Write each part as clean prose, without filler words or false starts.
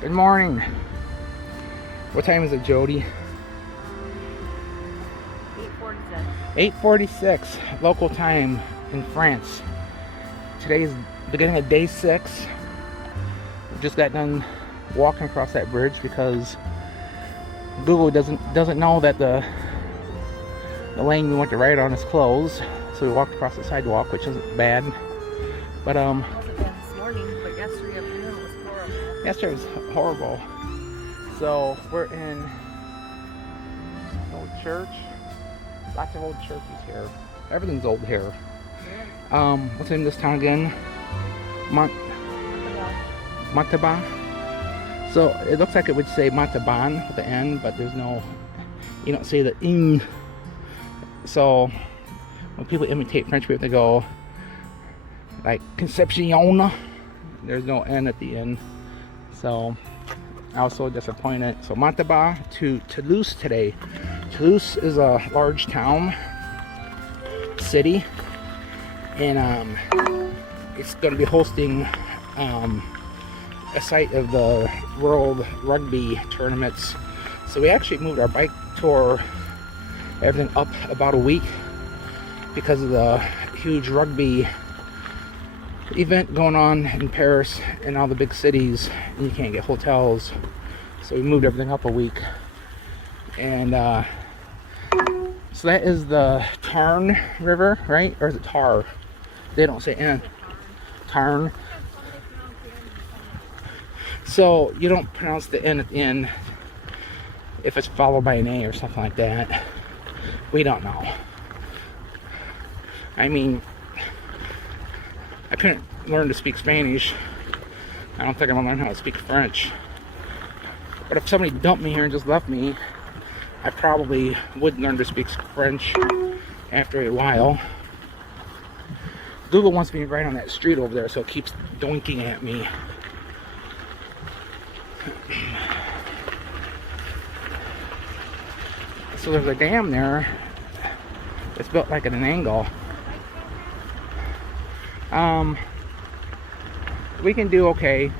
Good morning. What time is it, Jody? 8:46 local time in France. Today is beginning of day 6. We just got done walking across that bridge because Google doesn't know that the lane we went to right on is closed. So we walked across the sidewalk, which isn't bad. But It wasn't bad this morning, but yesterday afternoon it was horrible. yesterday was horrible. So we're in an old church. Lots of old churches here. Everything's old here. What's the name of this town again? Montauban. So it looks like it would say Montauban at the end, but there's no, you don't say the ing. So when people imitate French people, they go like Concepcion. There's no N at the end. So I was so disappointed. So Montauban to Toulouse today. Toulouse is a large town, city, and it's going to be hosting a site of the World Rugby tournaments. So we actually moved our bike tour, everything up about a week because of the huge rugby event going on in Paris and all the big cities, and you can't get hotels, so we moved everything up a week. And so that is the Tarn River, right? Or is it Tar? They don't say N. Tarn. So you don't pronounce the N at the end if it's followed by an A or something like that. We don't know. I mean, I couldn't learn to speak Spanish. I don't think I'm gonna learn how to speak French. But if somebody dumped me here and just left me, I probably would learn to speak French after a while. Google wants me right on that street over there, so it keeps doinking at me. So there's a dam there. It's built like at an angle. We can do okay.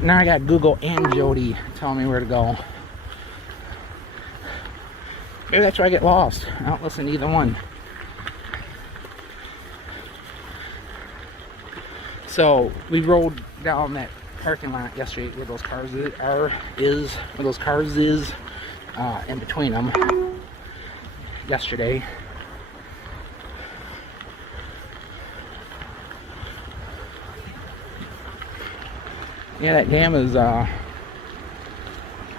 Now I got Google and Jody telling me where to go. Maybe that's where I get lost. I don't listen to either one. So we rode down that parking lot yesterday where those cars is in between them yesterday. Yeah, that dam is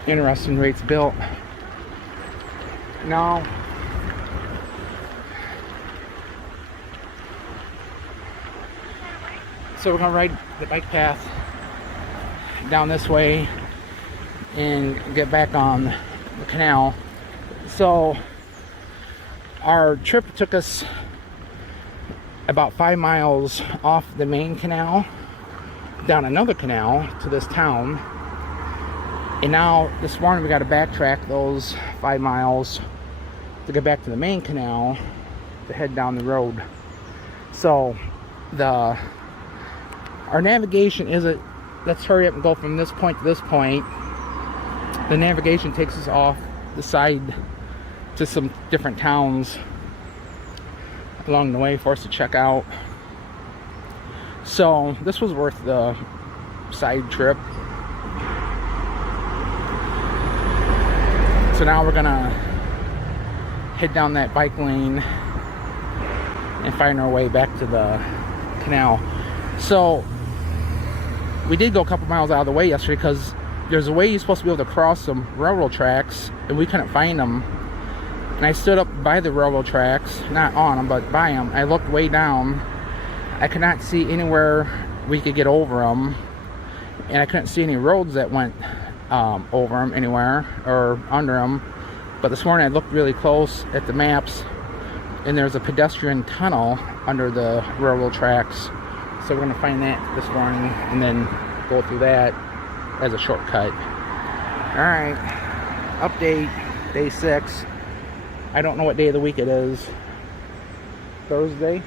interesting the way it's built. No. So we're gonna ride the bike path down this way and get back on the canal. So our trip took us about 5 miles off the main canal, down another canal to this town. And now this morning we got to backtrack those 5 miles to get back to the main canal to head down the road. So our navigation isn't, let's hurry up and go from this point to this point. The navigation takes us off the side to some different towns along the way for us to check out. So this was worth the side trip. So now we're gonna head down that bike lane and find our way back to the canal. So we did go a couple miles out of the way yesterday because there's a way you're supposed to be able to cross some railroad tracks and we couldn't find them. And I stood up by the railroad tracks, not on them, but by them. I looked way down. I could not see anywhere we could get over them, and I couldn't see any roads that went over them anywhere or under them. But this morning I looked really close at the maps, and there's a pedestrian tunnel under the railroad tracks. So we're gonna find that this morning and then go through that as a shortcut. All right, update day 6. I don't know what day of the week it is. Thursday?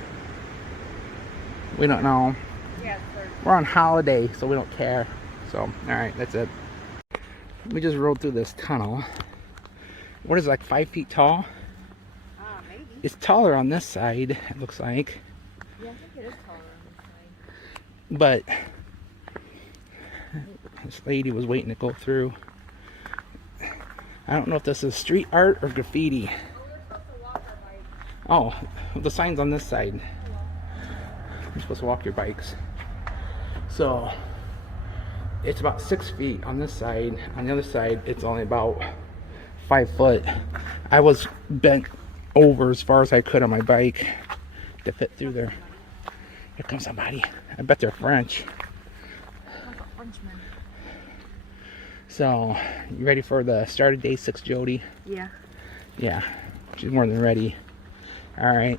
We don't know. Yeah, Thursday. We're on holiday, so we don't care. So, alright, that's it. We just rode through this tunnel. What is it, like 5 feet tall? Maybe. It's taller on this side, it looks like. Yeah, I think it is taller on But this lady was waiting to go through. I don't know if this is street art or graffiti. Oh, the sign's on this side. You're supposed to walk your bikes. So it's about 6 feet on this side. On the other side, it's only about 5 foot. I was bent over as far as I could on my bike to fit through there. Here comes somebody. I bet they're French. Frenchman. So, you ready for the start of day 6, Jody? Yeah. Yeah, she's more than ready. Alright.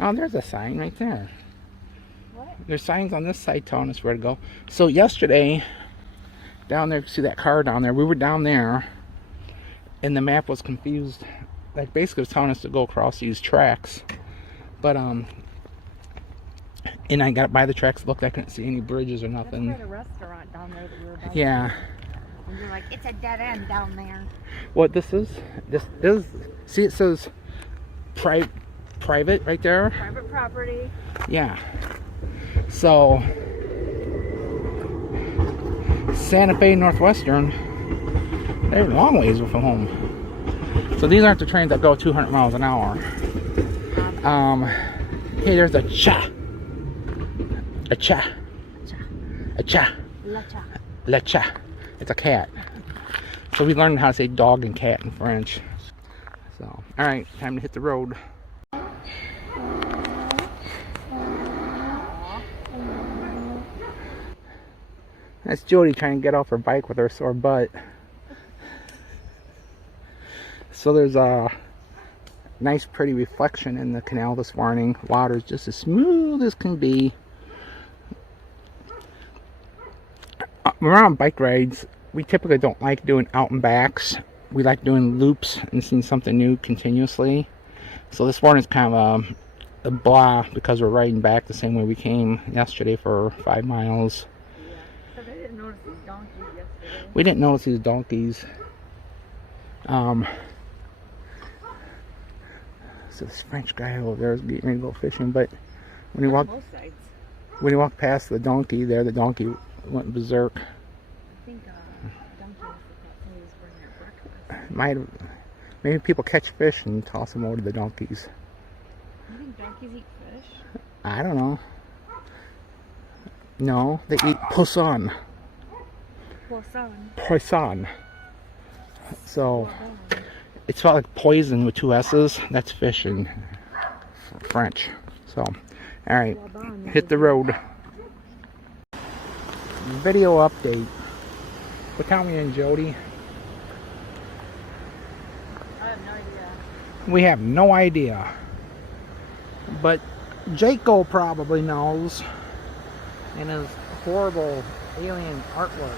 Oh, there's a sign right there. What? There's signs on this side telling us where to go. So yesterday, down there, see that car down there? We were down there, and the map was confused. Like, basically it was telling us to go across these tracks. But, and I got by the tracks, looked, I couldn't see any bridges or nothing. That's quite a restaurant down there that we were by. Yeah. And you're like, it's a dead end down there. What this is, see, it says private right there. Private property. Yeah. So Santa Fe Northwestern, they're a long ways from home. So these aren't the trains that go 200 miles an hour. Hey, there's a cha. A cha. A cha. La cha. La cha. It's a cat. So we learned how to say dog and cat in French. So, alright, time to hit the road. That's Jody trying to get off her bike with her sore butt. So there's a nice pretty reflection in the canal this morning. Water's just as smooth as can be. When we're on bike rides, we typically don't like doing out and backs. We like doing loops and seeing something new continuously. So this morning's kind of a blah because we're riding back the same way we came yesterday for 5 miles. Yeah. Because I didn't notice these donkeys yesterday. We didn't notice these donkeys. So this French guy over there is getting ready to go fishing, but when he walked, Both sides. when he walked past the donkey there, the donkey went berserk. I think donkey was somebody was bringing their breakfast. Might have, maybe people catch fish and toss them over to the donkeys. You think donkeys eat fish? I don't know. No, they eat poisson. Poisson. So it's about like poison with 2 S's. That's fish in French. So, alright, hit the road. Video update. What time are we in, Jody? I have no idea. We have no idea. But Jaco probably knows. And his horrible alien artwork.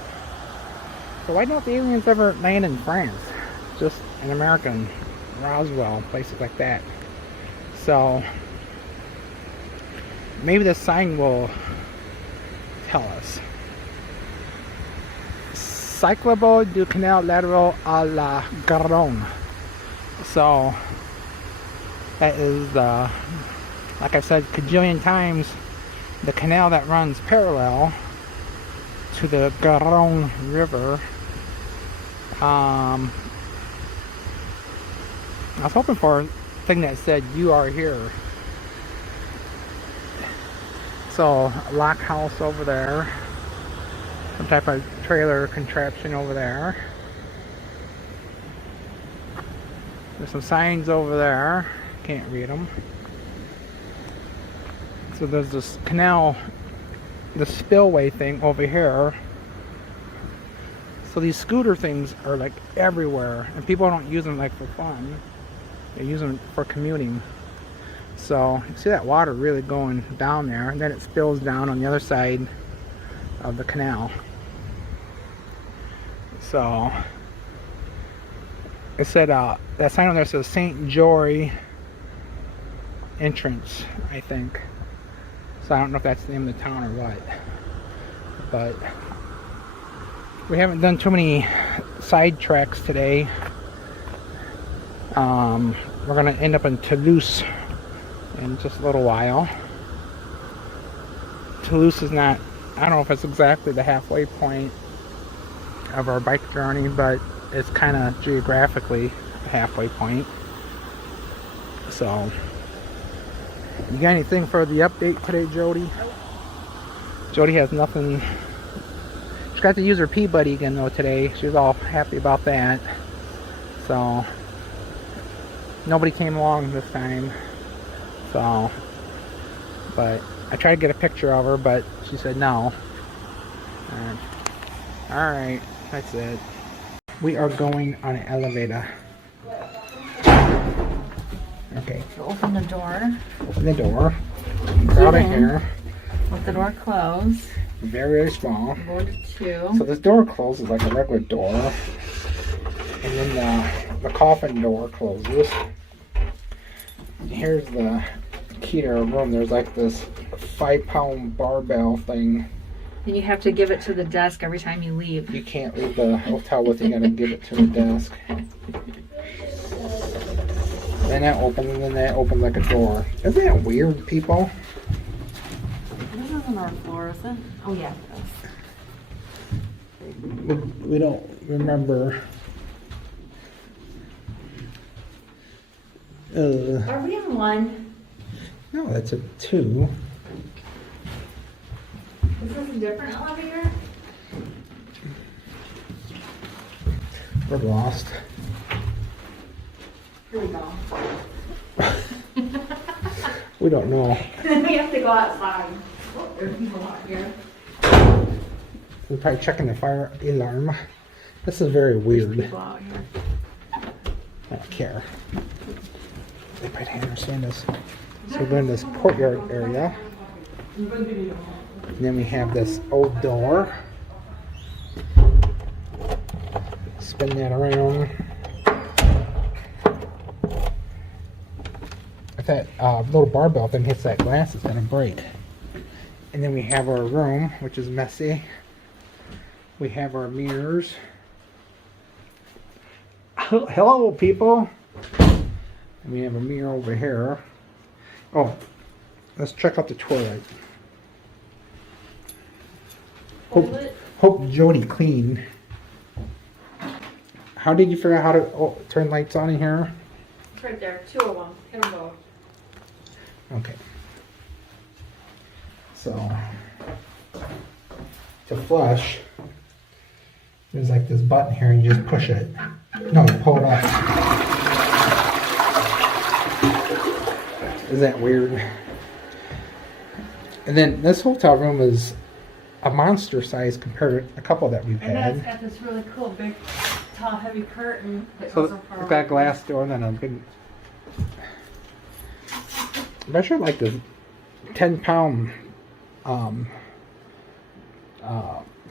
So why don't the aliens ever land in France? Just in American Roswell, places like that. So maybe the sign will tell us. Cyclable du Canal latéral à la Garonne. So that is the, like I said cajillion times, the canal that runs parallel to the Garonne River. I was hoping for a thing that said "You are here." So, a lock house over there. Some type of trailer contraption over there. There's some signs over there. Can't read them. So there's this canal, the spillway thing over here. So these scooter things are like everywhere, and people don't use them like for fun. They use them for commuting. So you see that water really going down there, and then it spills down on the other side of the canal. So It said that sign on there says St. Jory entrance, I think. So I don't know if that's the name of the town or what. But we haven't done too many side tracks today. We're gonna end up in Toulouse in just a little while. Toulouse is not, I don't know if it's exactly the halfway point of our bike journey, but it's kind of geographically a halfway point. So, you got anything for the update today, Jody? Jody has nothing. She got to use her P-Buddy again though today. She was all happy about that. So, nobody came along this time. So, but I tried to get a picture of her, but she said no. Alright, that's it. We are going on an elevator. Okay. So open the door. Open the door. Get out of here. With the door closed. Very, very small. Go to 2. So this door closes like a regular door. And then the coffin door closes. Here's the key to our room. There's like this 5-pound barbell thing. And you have to give it to the desk every time you leave. You can't leave the hotel with it. You gotta give it to the desk. Then that opens, and then that opens like a door. Isn't that weird, people? This isn't our floor, is it? Oh yeah. We don't remember. Are we in 1? No, that's a 2. Is this a different elevator? We're lost. Here we go. We don't know. Then we have to go outside. Oh, there's people out here. We're probably checking the fire alarm. This is very weird. People out here. I don't care. They probably understand this. So we're in this courtyard area. And then we have this old door. Spin that around. If that little barbell thing hits that glass, it's gonna break. And then we have our room, which is messy. We have our mirrors. Hello, people. And we have a mirror over here. Oh, let's check out the toilet. Hope Jody cleaned. How did you figure out how to turn lights on in here? It's right there. 2 of them. Hit them both. Okay. So, to flush, there's like this button here, and you just push it. No, you pull it up. Is that weird? And then this hotel room is a monster size compared to a couple that we've And then it's had. got this really cool big, tall, heavy curtain. That So goes so far it's got a away. glass door and then a big. I sure like this 10-pound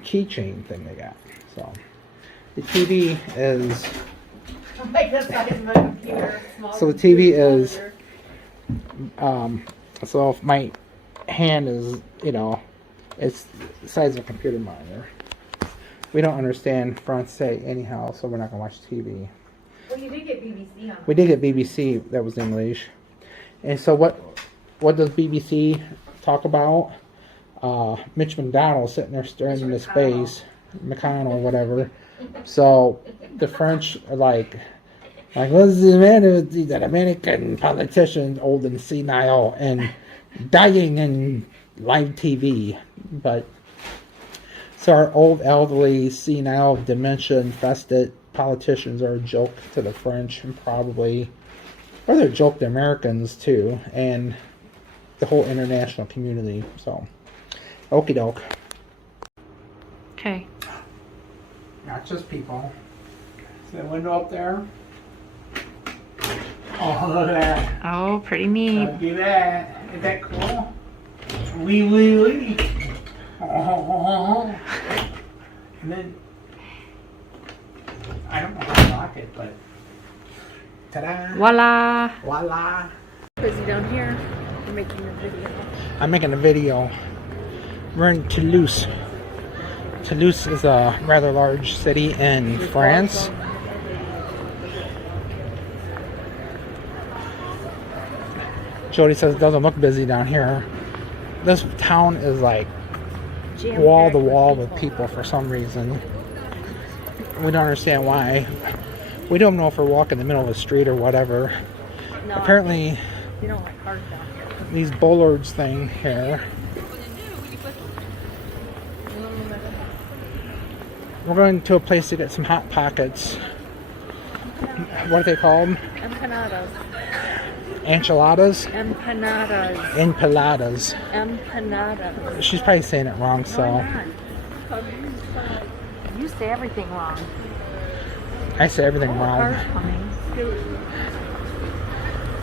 keychain thing they got. So the TV is. Like the size of a computer. Small So the TV computer is. monitor. So if my hand is, it's the size of a computer monitor. We don't understand Francais anyhow, so we're not gonna watch TV. Well, you did get BBC on it. We did get BBC that was English, and so what does BBC talk about? Mitch McDonald sitting there staring into space, McConnell or whatever. So the French are like what's the matter with these American politicians, old and senile and dying in live TV? But so our old, elderly, senile, dementia-infested politicians are a joke to the French, and probably, or they're a joke to Americans too, and the whole international community. So, okie doke. Okay. Not just people. See that window up there? Oh, look at that. Oh, pretty neat. Look at that. Isn't that cool? Wee, wee, wee. Oh. And then, I don't know how to lock it, but Ta-da! Voila! Voila! Busy down here. You're making a video. I'm making a video. We're in Toulouse. Toulouse is a rather large city in France. Jody says it doesn't look busy down here. This town is like wall to wall with people for some reason. We don't understand why. We don't know if we're walking in the middle of the street or whatever. No, Apparently, you don't like cars down here. these bollards thing here. We're going to a place to get some Hot Pockets. What are they called? Empanadas. Enchiladas? Empanadas. Empanadas. Empanadas. She's probably saying it wrong, so. No, I'm not. You say everything wrong. I say everything Oh, wrong. car's coming.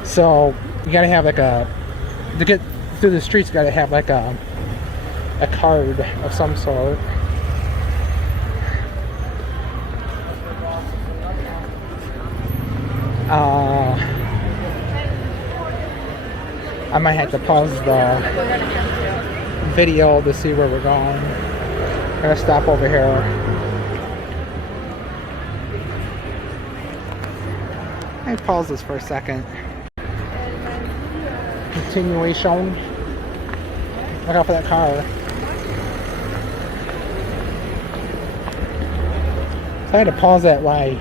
So, you gotta have like a. To get through the streets, you gotta have like a card of some sort. I might have to pause the video to see where we're going. I'm gonna stop over here. I pause this for a second. Continuation. Look out for that car. So I had to pause that while I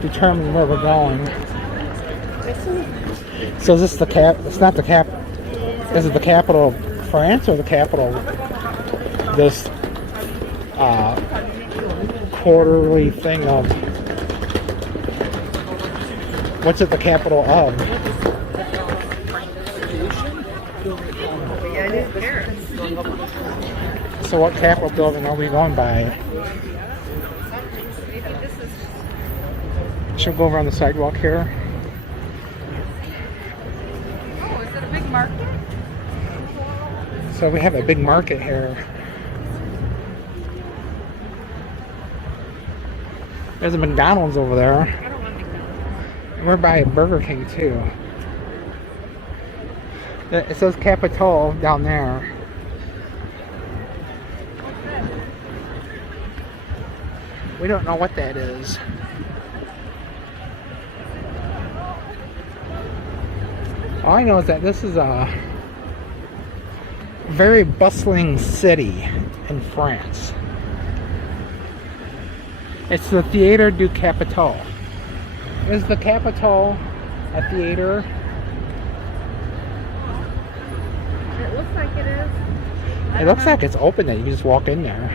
determine where we're going. So is this the cap? It's not the cap. Is it the capital of France or the capital of this quarterly thing of? What's it the capital of? So what Capitol building are we going by? Should we go over on the sidewalk here? Oh, is it a big market? So we have a big market here. There's a McDonald's over there. I don't want McDonald's. We're by Burger King too. It says Capitol down there. We don't know what that is. All I know is that this is a very bustling city in France. It's the Theatre du Capitole. Is the Capitol a theater? It looks like it is. It looks like it's open there. You can just walk in there.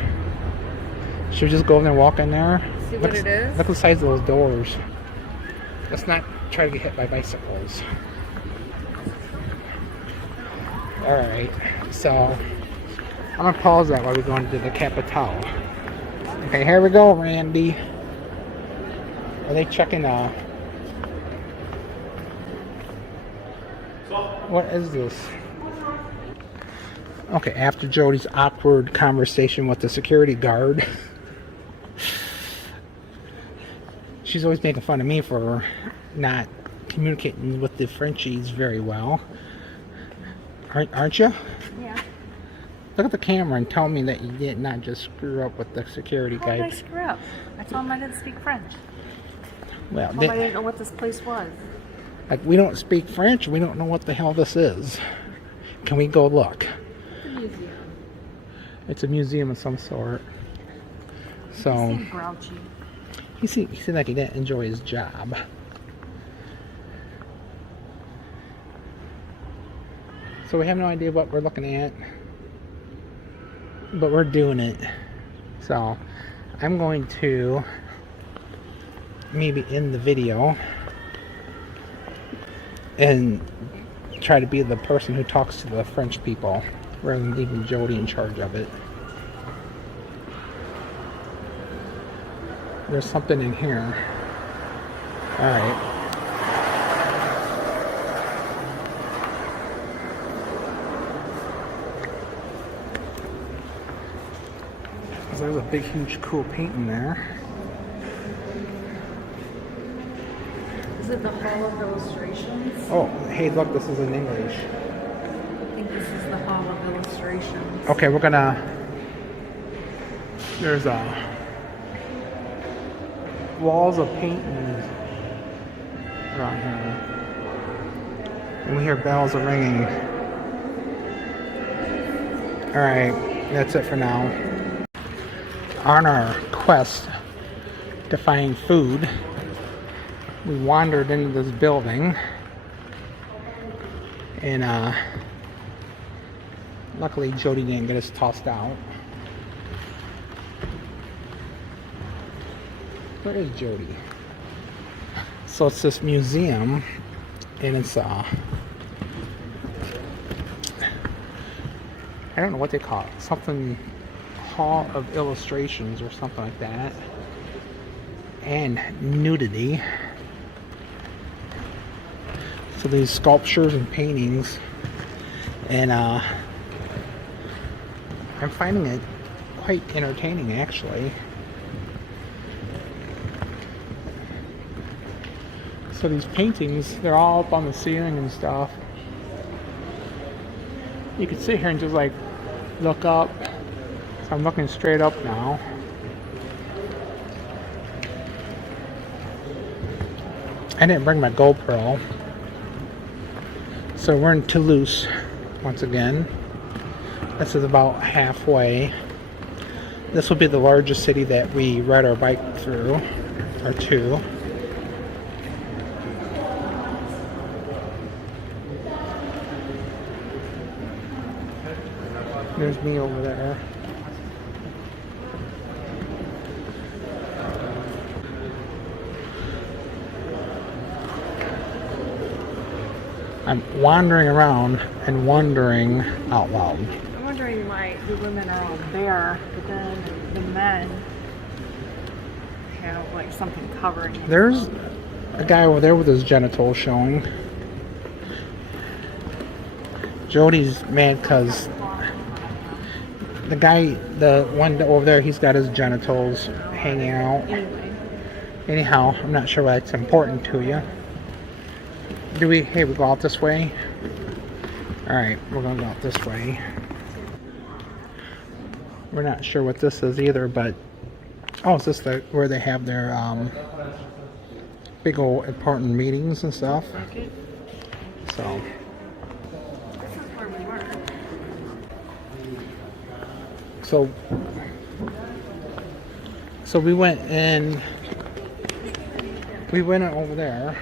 Should we just go in there and walk in there? See what it is? Look at the size of those doors. Let's not try to get hit by bicycles. Alright, so I'm gonna pause that while we're going to the Capitol. Okay, here we go, Randy. Are they checking what is this? Okay, after Jody's awkward conversation with the security guard, she's always making fun of me for not communicating with the Frenchies very well. Aren't you? Yeah. Look at the camera and tell me that you did not just screw up with the security How did I guy. screw up? I told him I didn't speak French. Well, I told him I didn't know what this place was. like, we don't speak French. We don't know what the hell this is. Can we go look? It's a museum. It's a museum of some sort. You So seem grouchy. he seemed like he didn't enjoy his job. So we have no idea what we're looking at, but we're doing it. So I'm going to maybe end the video and try to be the person who talks to the French people rather than leaving Jody in charge of it. There's something in here. Alright. There's a big, huge, cool painting there. it the Hall of Illustrations? Oh, hey, look, this is in English. I think this is the Hall of Illustrations. Okay, we're gonna. There's walls of paintings around here, and we hear bells are ringing. All right, that's it for now. On our quest to find food, we wandered into this building, and luckily Jody didn't get us tossed out. Where is Jody? So it's this museum, and it's I don't know what they call it, something Hall of Illustrations or something like that, and nudity. So these sculptures and paintings, and I'm finding it quite entertaining, actually. So these paintings, they're all up on the ceiling and stuff. You could sit here and just like look up. So I'm looking straight up now. I didn't bring my GoPro. So we're in Toulouse once again. This is about halfway. This will be the largest city that we ride our bike through, or to. There's me over there. I'm wandering around and wondering out loud. I'm wondering why the women are all bare, but then the men have like something covering them. There's a guy over there with his genitals showing. Jody's mad because the guy, the one over there, he's got his genitals hanging out. Anyhow, I'm not sure why it's important to you. Hey, we go out this way? Alright, we're gonna go out this way. We're not sure what this is either, but oh, is this where they have their big old important meetings and stuff? So This is where we were. So we went in over there.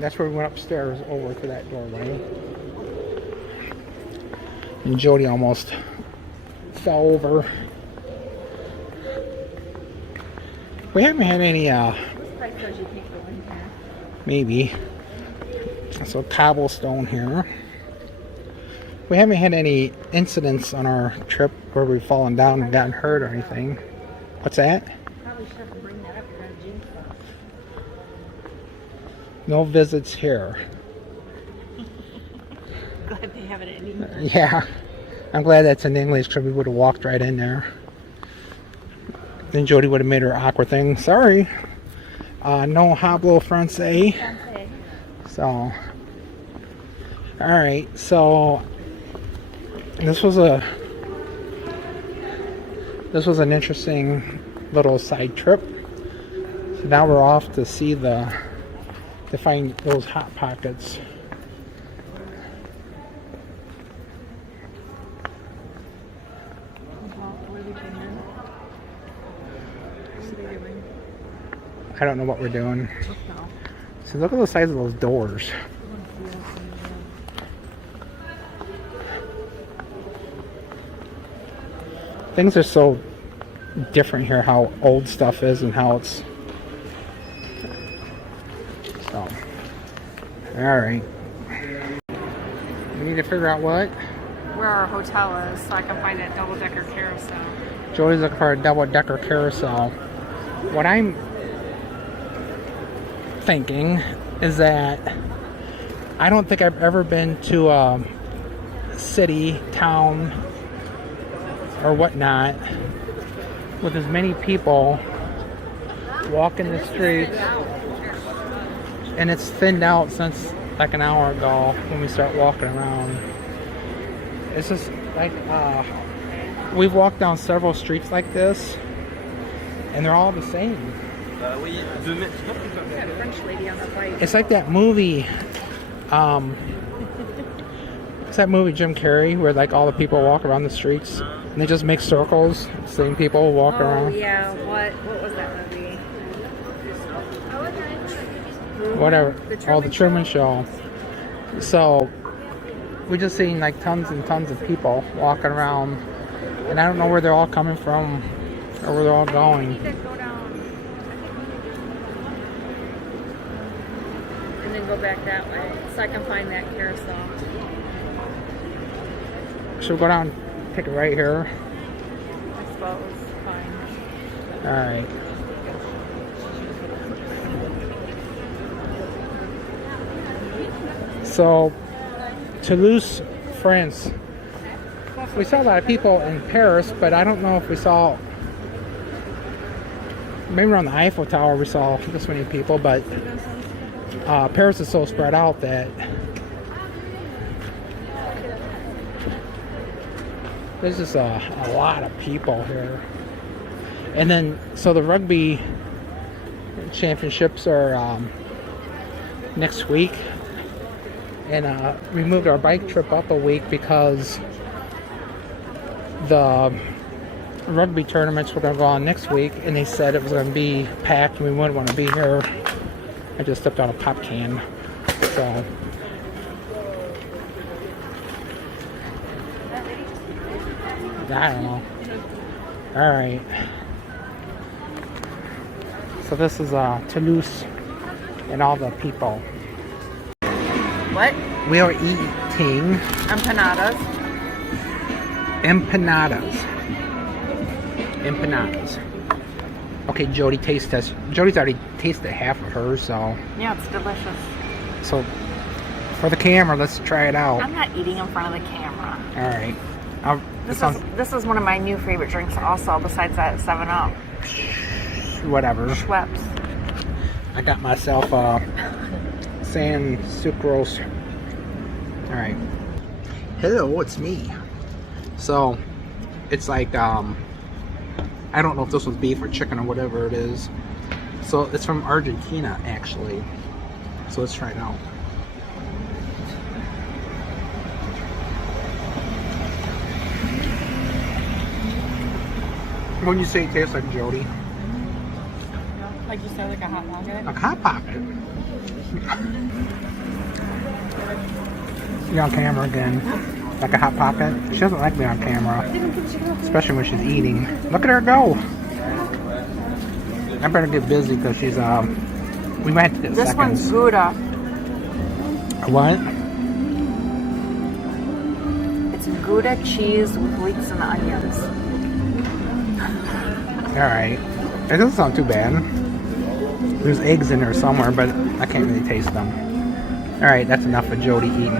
That's where we went upstairs over to that doorway. And Jody almost fell over. We haven't had any maybe. So cobblestone here. We haven't had any incidents on our trip where we've fallen down and gotten hurt or anything. What's that? Probably shouldn't bring that up. You're gonna jinx us. No visits here. Glad they have it in English. Yeah. I'm glad that's in English because we would have walked right in there. Then Jody would have made her awkward thing. Sorry. No hablo francais. So. Alright, so this was an interesting little side trip. So now we're off to see to find those hot pockets. I don't know what we're doing. So look at the size of those doors. Things are so different here, how old stuff is and how it's so. Alright. We need to figure out what? Where our hotel is, so I can find that double-decker carousel. Joey's looking for a double-decker carousel. What I'm thinking is that I don't think I've ever been to a city, town, or whatnot with as many people walking the streets and it's thinned out since like an hour ago when we start walking around. It's just like we've walked down several streets like this, and they're all the same. That French lady on the bike. It's like that movie. It's that movie Jim Carrey where like all the people walk around the streets and they just make circles. Same people walk around. Oh yeah, what was that movie? Whatever. The The Truman Show. So we just seen like tons and tons of people walking around, and I don't know where they're all coming from or where they're all going. Go down. And then go back that way, so I can find that carousel. Should we go down, take it right here? I suppose. Fine. Alright. So, Toulouse, France. We saw a lot of people in Paris, but I don't know if we saw... Maybe around the Eiffel Tower we saw this many people, but Paris is so spread out that there's just a lot of people here. And then, so the rugby championships are next week. And we moved our bike trip up a week because the rugby tournaments were going to go on next week. And they said it was going to be packed and we wouldn't want to be here. I just stepped on a pop can. So... I don't know. Alright. So this is Toulouse and all the people. What? We are eating Empanadas. Empanadas. Okay, Jody, taste test. Jody's already tasted half of hers, so... Yeah, it's delicious. So, for the camera, let's try it out. I'm not eating in front of the camera. Alright. This is one of my new favorite drinks also, besides that 7-Up. Whatever. Schweppes. I got myself a San Sucrose. Alright. Hello, it's me. So, it's like, I don't know if this was beef or chicken or whatever it is. So, it's from Argentina, actually. So, let's try it out. What would you say it tastes like, Jody? Like you said, like a Hot Pocket? Like Hot Pocket. You're on camera again. Like a Hot Pocket. She doesn't like me on camera. Especially when she's eating. Look at her go. I better get busy because she's, we might have to get This seconds. one's Gouda. What? It's Gouda cheese with leeks and onions. Alright. It doesn't sound too bad. There's eggs in there somewhere, but I can't really taste them. Alright, that's enough of Jody eating.